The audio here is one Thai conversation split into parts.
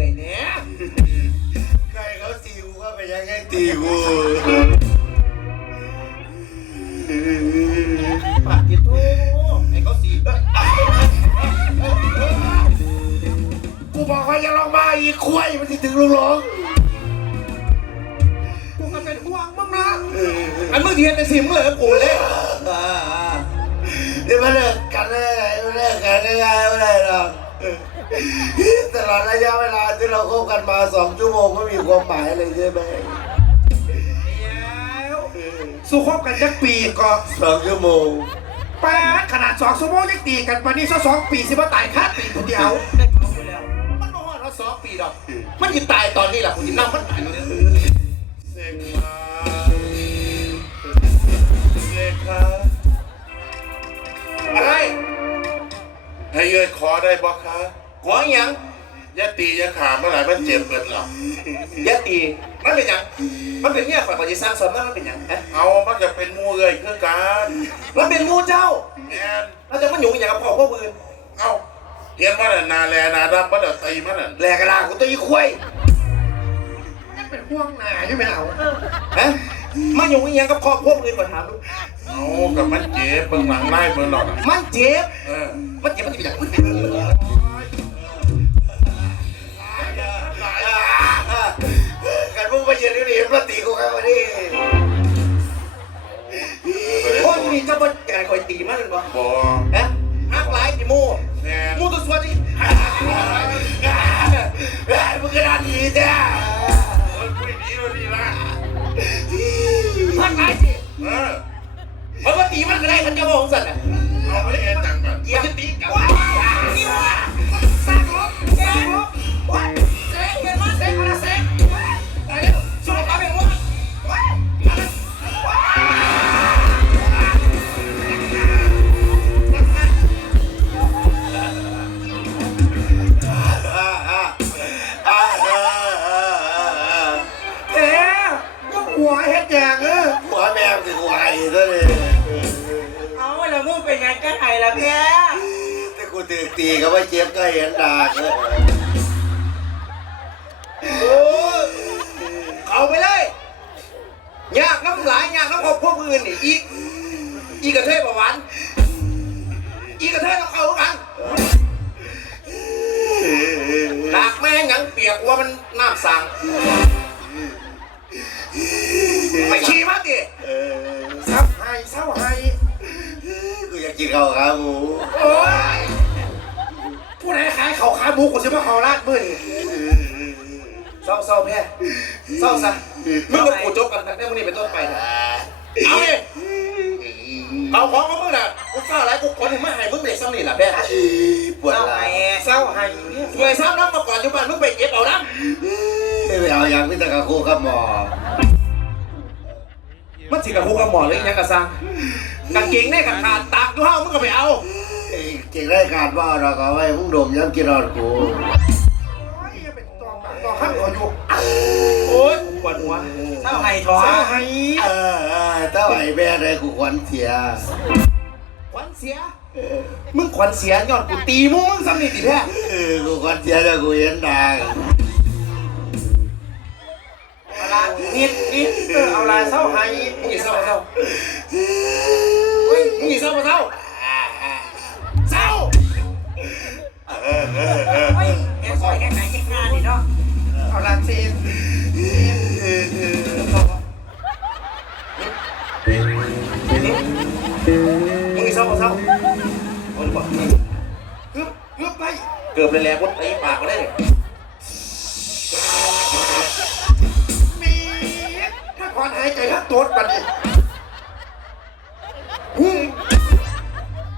อื่อยเนี่ยใครเขาตีกูก็ไปยังไงตีกูปากติดทูไอ้เขาสีกูบอกว่าอย่าลองมาอีกคุยมันจะถึงลุงหลงกูก็เป็นห่วงมึงนะอันมึงเทียนในสิมึงเลยกูเลยอ่าเดี๋ยวมาเลิกกันเลยมาเลิกกันง่ายไม่ได้หรอก ตลอดระยะเวลาที่เราคบกันมาสองชั่วโมงไม่มีความหมายเลยใช่ไหมสู้คบกันจักปีก็สองชั่วโมงแป๊ดขนาดสองชั่วโมงยังตีกันปานนี้ซะสองปีสิบ่ตายคาปีคนเดียวได้เขาไปแล้วมันบอกว่าเราสองปีดอก มันยิตายตอนนี้แหละกูยินั่งมันตายเลยเซ็งมา เอ้ยขอได้บ่คะขออยังอย่าตีอย่าขาเมื่อไหร่มันเจ็บเบิดหรอกอยะตีมันเป็นหยังมันเป็นเนี่ยฝ่ายปฏิสร้างสมนั่นมันเป็นหยังฮะเอามันจะเป็นหมูเอ้ยคือกันมันเป็นงูเจ้าแมนเราจะมันอยู่อย่างกับพ่อพ่อมือเอาเห็นว่าน่ะนาแลนาดำมันน่ะตีมันน่ะแหลกกระลากูตีคุยยังเป็นห่วงหนาอยู่ไหมเอาฮะมันอยู่อย่างกับพ่อพ่อมือก่อนถามลูกเอากับมันเจ็บเบิ่งหลังไล่เบิ่งหลอดน่ะมันเจ็บ เออ มันเจ็บมันจะเป็นอย่างอุ้ยกันพวกมาเยือนนี่เห็นมาตีกูกันมาดิพ่อมีเจ้าบ่แก่คอยตีมันบ่บ่ฮะ อื่นนี่อีก อีกกระเทยประวันอีกกระเทยต้องเข้ากันหนักแม่งยังเปียกว่ามันน้ำสั่งไปขี่มาดิเศร้าไห้เศร้าไห้กูอยากกินข้าวขาหมูโอ้ยผู้ใดขายเขาขาหมูกูสิว่าเขาลาดมือนี่เศร้าเศร้าแพ้เศร้าซะมึงกับกูจบกันตั้งแต่วันนี้เป็นต้นไปนะ เอาดิเอาของของมึงน่ะกูเศร้าอะไรกูขอถึงมาให้มึงเด็กซ้ำนี่แหละแพ้ปวดหลังเศร้าไห้เมื่อซ้ำน้ำมาก่อนอยู่บ้านมึงไปเก็บเอาน้ไม่เอาอย่างพิจารณาคู่กับหมอำมันสิกับพวกกับหมอเลยยังกระซังกางเกงแน่กับขาดตากอยู่ห้ามึงก็ไปเอาเก่งได้การว่าเราก็ไว้มึงดมย้ำกินรอดกูโอ้ยยังเป็นตองปากตองข้างหัวอยู่โอ๊ยปวดหัวเศร้าไห้ท้อเศร้าไห้เออ เต้าไหวแม่ได้กูขวัญเสีย ขวัญเสีย มึงขวัญเสียยอนกูตีมึงมึงซ้ำนี่ดิแท้เออกูขวัญเสียแล้วกูเห็นดากเอาละนิดนิดเออเอาลาเศร้าไห้มึงอย่าเศร้าเศร้าเฮ้ยมึงอย่าเศร้ามาเศร้าเศร้าเฮ้ยแกซอยแกไหนแกงานนี่เนาะเอาลาซีน กึบกึบไป เกือบเลยแหละกูตีปากก็ได้เลยมีถ้าคอนหายใจถ้าตัวปัดนี่หุ้ม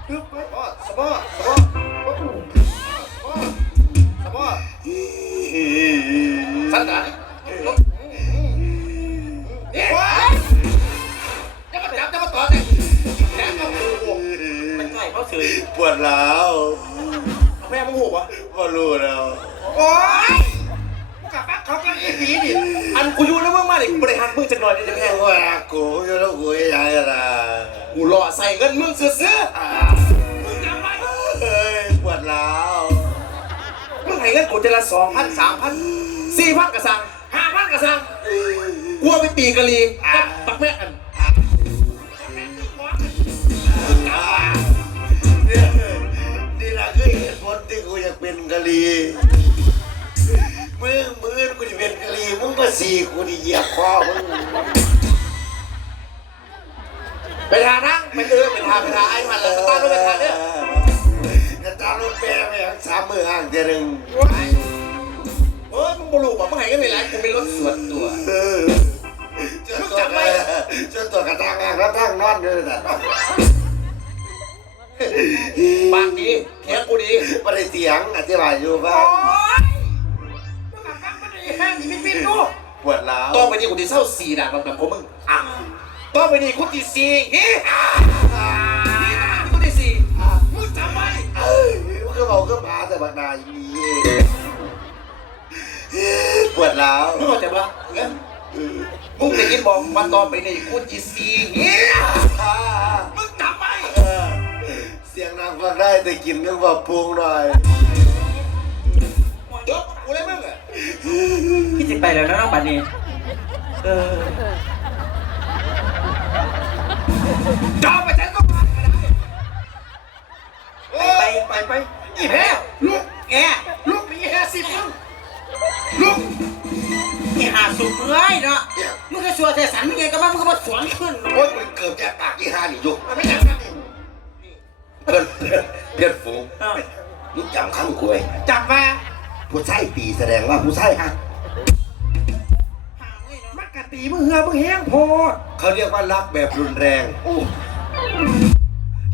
กึบไปสมอสมอสมอสันดานนี่ มันใกล้เขาเฉยปวดหล้าวแม่มึงหูวะก็รู้แล้วโอ้ยกลับบ้านเขาก็อีผีดิอันกูอยู่นะมึงมาดิกูบริหารมึงจักหน่อยนี่จะแพ้กูรักกูจะต้องกูยังไงล่ะกูรอใส่เงินมึงซื้อเฮ้ยปวดหล้าวๆมึงให้เงินกูเทละสองพันสามพันสี่พันกระสังห้าพันกระสังกลัวไปตีกะลีกับปักแม่กัน เป็นกะลีมึงมือกูจะเป็นกะลีมึงก็สี่กูจะเหยียบคอมึงไปทางนั่งไปเออไปทางไปทางไอ้มันเลยสตาร์ทรถไปทางเนี่ยจะตามรถแม่ไปสามมือห่างเดียวหนึ่งเออมึงบลูบอกมึงให้กันไปไรกูเป็นรถส่วนตัวเออจนตัวจนตัวกระทางอ่างแล้วทางนอนด้วยนะ ปากดีเถียงกูดีไม่ได้เสียงอธิบายอยู่บ้าโอ้งยมึงกลับบ้านมาดิห้างนี่มิดมิดดูปวดร้าวต้องไปนี่กูที่เศร้าสีด่าบางแบบของมึงอะต้องไปนี่กูที่สีฮิฮ่านี่นะกูที่สีมึงจำไว้เอ้ยมันก็บอกก็พาแต่บักนาอย่างนี้ปวดร้าวมึงเข้าใจปะเงี้ยมึงได้ยินบอกวันต่อไปนี่กูที่สีฮิ เสียงดังฟังได้แต่กินก็แบบปรุงหน่อยจบกูเลยมึงอะพี่จิไปแล้วนะน้องบัดนี้ เออจอไปฉันก็มาไปไปไปอีแพ้ลูกแกลูกมีแค่สิบมึงลูกไอ้หาสูบเมื่อยเนาะมึงก็ชัวร์แต่สันมึงไงก็มามึงก็มาสวนขึ้นโอ้ยมันเกือบจะปากที่ห้านี่ยุกมันไม่จับกันนี่ เพื่อนเพื่อนเพื่อนฝูงเออนี่จำคำกูไว้จับมาผู้ชายตีแสดงว่าผู้ชายฮักมันกะตีมึงเหือมึงแห้งโพดเขาเรียกว่ารักแบบรุนแรง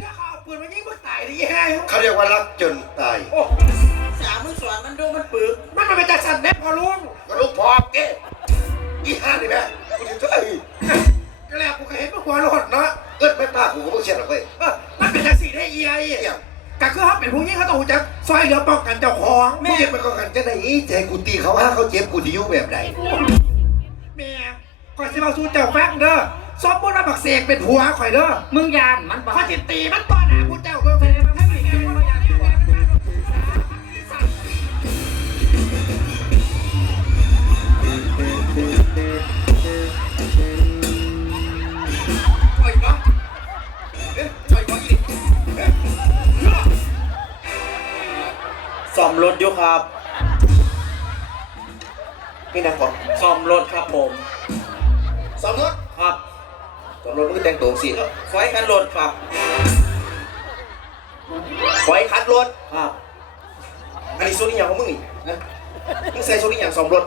ถ้าเขาเอาปืนมายิงมึงตายดิแห้งเขาเรียกว่ารักจนตายโอ้สามึงสวนมันดูมันปึกมันมาเป็นจัดสันแน่พอลุงก็รู้พอเก้อีห้านี่แม่กูจะช่วยแล้วกูก็เห็นมึงหัวโลดเนาะเอิ้นไม่ป้ากูก็ไม่เชื่อหรอกเว้ย เออ อีไรเนี่ยก็คือเขาเป็นผู้หญิงเขาต้องรู้จักซอยเหลือป้องกันเจ้าของมึงจะไปก่อกันจะไหนใจกูตีเขาห้าเขาเจ็บกูจะยุ่แบบไหนแม่ก่อนสิมาสู้เจ้าฟังเด้อสมมติว่าบักเสกเป็นผัวข่อยเด้อมึงยานมันบ้าเขาจิตีมันตอนหนาผู้เจ้า รถอยู่ครับนี่นะก่อนซ่อมรถครับผมสำรถครับสำรถมึงแต่งตัวสิเนาะคอยกันรถครับปล่อยคัดรถครับอันนี้โซนี่อย่างของมึงอีกนะมึงใส่โซนี่อย่างสองรถ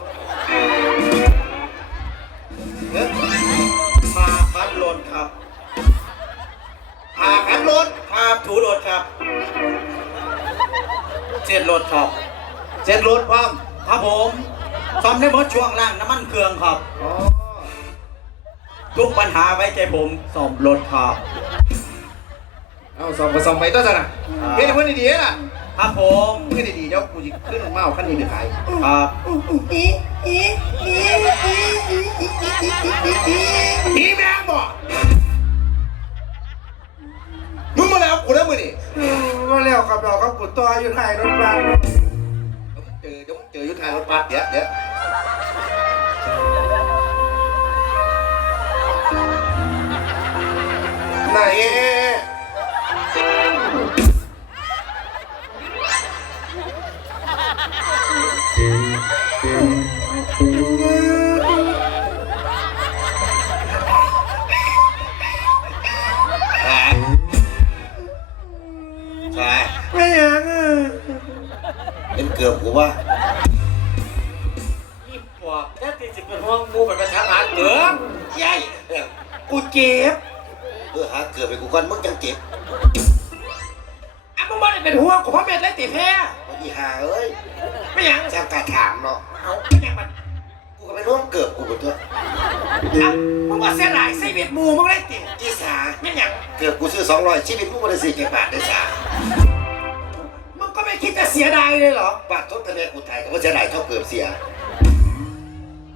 เอ๊ะพาคัดรถครับพาคัดรถพาถูรถครับ เจ็ดรถครับเซ็นรถพร้อมครับผมซ่อมได้หมดช่วงล่างน้ำมันเครื่องครับอ๋อทุกปัญหาไว้ใจผมซ่อมรถครับเอาสองกับสองไปต้นสันน่ะเฮ้ยเพื่อนดีๆล่ะครับผมเพื่อนดีๆเดี๋ยวกูจะขึ้นมาเอาขั้นนี้ไปขายครับผีแมงบอกมึงมาแล้วกูแล้วมึงนี่ ว่าแล้วกับเราครับกูตัวอยู่ท้ายรถบัสเจอเดี๋ยวเจอยุทธายรถบัสเดี๋ยวเดี๋ยว เป็นเกือบกูว่าอีปวกแค่ตีสิบเป็นห่วงมูเป็นประชาชนเกือบยัยกูเจ็บเออหาเกือบไปกูก่อนมึงจังเจ็บอะมึงบ่ได้เป็นห่วงกูเพราะเป็นไรติแพ้วันนี้หาเอ้ยไม่อยากจ้างการถามเนาะเอาไม่อยากมันกูก็ไปร่วมเกือบกูกับตัวอะมึงว่าเสียดายใส่เบ็ดหมูมึงไรติอีสาไม่อยากเกือบกูซื้อสองร้อยชีวิตมึงไม่ได้ซื้อเก็บบาทได้สามึงก็ไม่ คิดจะเสียดายเลยเหรอบาททดทะเลกูไทยก็ว่าจะได้เท่าเกือบเสีย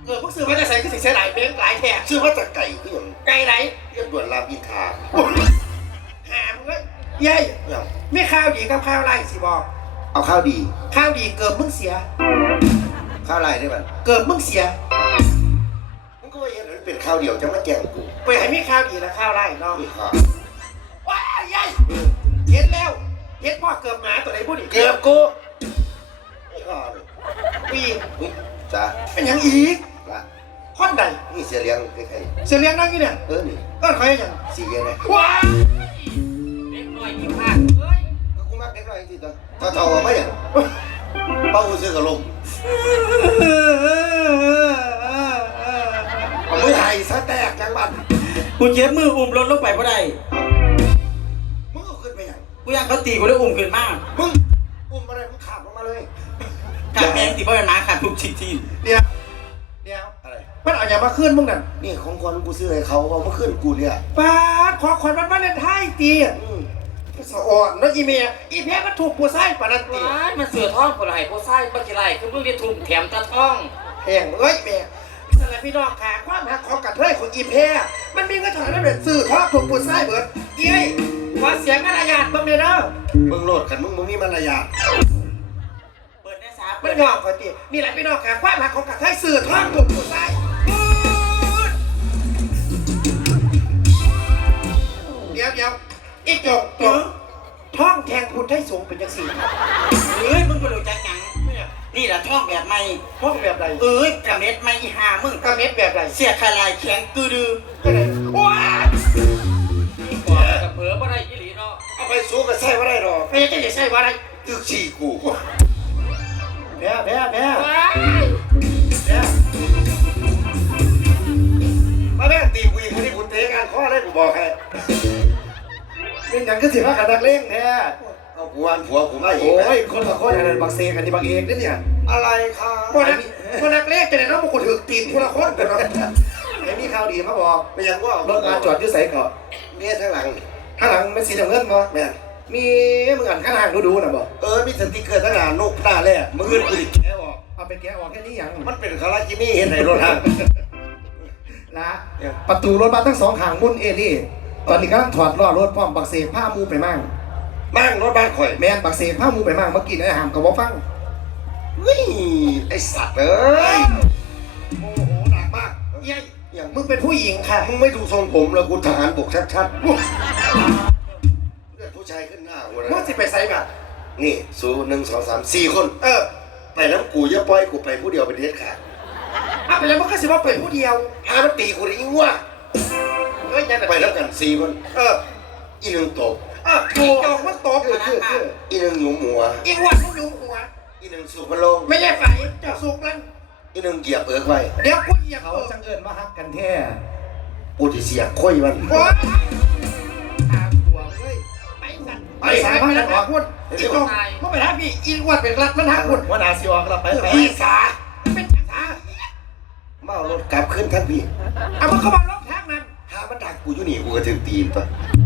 เออพวกซื้อมาจะใส่ก็สิเสียดายเบ้งหลายแท้ซื้อมาจากไก่ก็อย่างไกลไหนเรียกด่วนรามอินทราหามึงเลยยัยอย่างไม่ข้าวดีกับข้าวไรสิบอก เอาข้าวดี ข้าวดีเกิดมึงเสีย ข้าวไรได้มันเกิดมึงเสียมึงก็ว่าเห็นมันเป็นข้าวเดียวจะมาแกล้งกูไปให้มีข้าวดีและข้าวไร่น้องนี่ค่ะว้ายยัยเห็นแล้ว เห็นพ่อเกิดหมาตัวไหนพูดอีกเกือบกูนี่ค่ะปีนี่จ้าเป็นหยังอีกละข้อนใดนี่เสียเลี้ยงใครเสียเลี้ยงนั่งอยู่เนี่ยๆเออนี่ก็คอยอย่างสีเลี้ยงไงว้ายเด็กน้อยที่พลาดเอ้ยก็กูมักเด็กน้อยจริงๆตัวเท่าๆไม่อย่างเป้าซื้อกับลมเอามือไห้ซะแตกจังบันกูเจ็บมืออุ้มรถลงไปเพราะใด กูอยากเขาตีกูได้อุ้มขึ้นมากมึงอุ้มอะไรมึงขับลงมาเลยกาแมงตีเพราะเป็นหมาขาดทุกทีทีเดี๋ยวเดี๋ยวอะไรมันเอาอย่างมาขึ้นมึงนั่นนี่ของคนกูซื้อให้เขาเอามาขึ้นกูเนี่ยป้าดขอขวัญมันมาเล่นไทยตีอืมสะอ่อนแล้วอีเมียอีแพ้มันถูกผู้ชายปานนันตีว้ายมันเสือท้องคนละให้ผู้ชายบ่กี่ไรคือมึงได้ทุ่มแถมตะท้องแพงเอ้ยแม่นั่นแหละพี่น้องขาความหักของกระเทยของอีแพรมันมีเงินเท่าไหร่นั่นเป็นสื่อทอดถูกผู้ชายเบิดเอ้ย ขอเสียงมารยาทบ้างเลยเด้อมึงโหลดกันมึงมึงนี่มันระยะเปิดได้สามันยอมก่อนตีนี่แหละพี่น้องขาความหักของกระเทยสื่อทอดถูกผู้ชายปื๊ดเดี๋ยวเดี๋ยวอีกจบจบท่องแทงพุทธให้สูงเป็นจังสี่เฮ้ยมึงไปรู้จักหยังนี่แหละท่องแบบใหม่ท่องแบบใดเอ้ยกระเม็ดไม่อีหามึงกระเม็ดแบบใดเสียคาลายแข็งกือดือว้า กับไส้ไม่ได้หรอกไม่จะจะใช่ว่าอะไรตึกฉี่กูแพ้แพ้แพ้ว้ายแพ้มาแม่งตีกูอีกคนที่กูเตะงานข้อเลยกูบอกให้เป็นอย่างก็ถือว่ากันนักเล่งแท้เอากูวันผัวกูมาอีกโอ้ยคนละคนอันนั้นบักเซกันนี่บักเอกนี่เนี่ยอะไรค่ะคนนักคนนักเล่งจะไหนน้องบุคคลถือตีนคนละคนกันเนาะไอ้มีข่าวดีมาบอกไม่ยังว่ารถงานจอดอยู่ใส่เกาะเนี่ยทั้งหลังข้างหลังเป็นสีน้ำเงินบ่แม่ง มีมึงอ่านข้างหลังดูดูน่ะบ่เออมีสติกเกอร์ทั้งหลานนกหน้าแรกมือกูดิแกบอกเอาไปแกะออกแค่นี้ยังมันเป็นคาราจินี่เห็นในรถทางละประตูรถบัสทั้งสองข้างมุนเอลี่ตอนนี้กำลังถอดล้อรถพร้อมบักเซผ้ามูไปมั่งมั่งรถบ้านข่อยแม่นบักเซผ้ามูไปมั่งเมื่อกี้ไอ้หามกับบ่ฟังเฮ้ยไอสัตว์เอ้ยโอ้โหหนักมากยัยอย่างมึงเป็นผู้หญิงค่ะมึงไม่ดูทรงผมแล้วกูทหารบกชัดๆ มึงนะสิไปใส่บัตรนี่ สูหนึ่งสองสามสี่คน เออ ไปแล้วกูอย่าปล่อยกูไปผู้เดียวเป็นเด็ดขาดเอาไปแล้วมันก็สิว่าเป็นผู้เดียวพามันตีกูได้ยิ่งว่าเฮ้ยยันไปแล้วกันสี่คน เออ อีหนึ่งตกเออถูกจองมันตกคือคือคืออีหนึ่งหยุมหัว อีกวันมึงอยู่หัว อีหนึ่งสูบมันลง ไม่ใช่ไฟเจ้าสุกนั่นอีหนึ่งเหยียบเอิกไว้เดี๋ยวกูเหยียบเขาจังเอิญมาฮักกันแท้กูที่เสียค่อยมัน ไปสายพันธุ์หักหุ่นอีกจงมึงไปทักพี่อีกวันเป็นรัดมันหักหุ่นว่านาซิวอกเราไปไปพี่สาเป็นจังสาเมารถกลับขึ้นทันพี่เอามึงเข้ามาล็อกทางนั้นหามันดักกูอยู่นี่กูก็ถึงตีมตัวเ